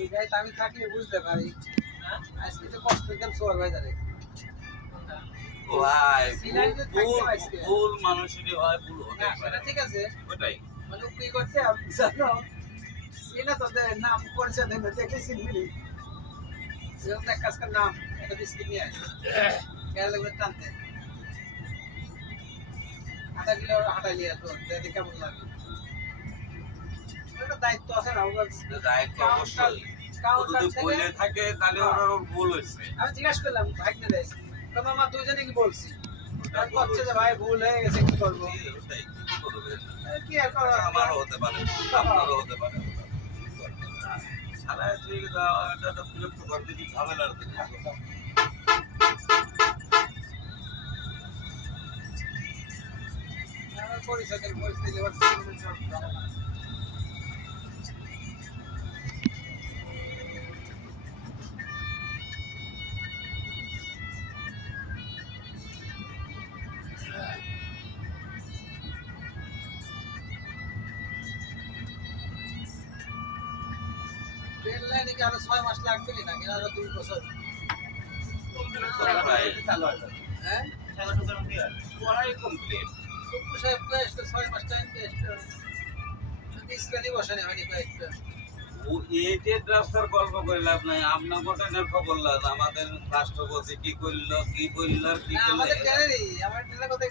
এই গাড়িতে আমি থাকলে বুঝতে পারি আজকে তো কষ্ট একদম সোয়াল হয়ে যাবে ভাই সিনারিতে থাকতে পারছি ভুল মানুষেরই হয়, ভুল হতে না পারে। সেটা ঠিক আছে ওটাই মানে কি করছে আপনি জানো সিনা তো নাম পরিচয় দেন দেখে সিনবিলি সেরকম এক কাজ কর নাম একটা বিস্কিট নিয়ে আসে কেন লাগবে টানতে আধা কিলো হাঁটা নিয়ে আসো দেখে কেমন লাগে ওটা দায়িত্ব আছে না ওগুলো দায়িত্ব অবশ্যই। ও যদি বলে থাকে তাহলে ওর ভুল হয়েছে। আমি জিজ্ঞাসা করলাম ভাগ্নে দেয় তো মামা দুজনে কি বলছি আমি বলছে যে ভাই ভুল হয়ে গেছে কি করবো ওটাই কি করবে? কি আর করা আমারও হতে পারে, আপনারও হতে পারে। সারা ঠিক দাও, এটা তো বিরক্ত করে দিবি, ঝামেলার দিকে। আমার পরিচয়ের পরিস্থিতি ট্রেন লাইনে কি আরো 6 মাস লাগবে না কিনা আরো 2 বছর হ্যাঁ পড়াই কমপ্লিট। সুপ্পু সাহেব কয়ে আসতো 6 মাস টাইম দিয়ে আসতো যদি স্ক্যানে বসানি হয়নি কয়েকটা ও এইটে রাস্তার গল্প করে লাভ নাই। আপনার ঘটনার খবর লাগ, আমাদের রাষ্ট্রপতি কি করলো, কি করলো, কি না করলো। আমাদের ট্রেনেরই আমার ট্রেনের কথাই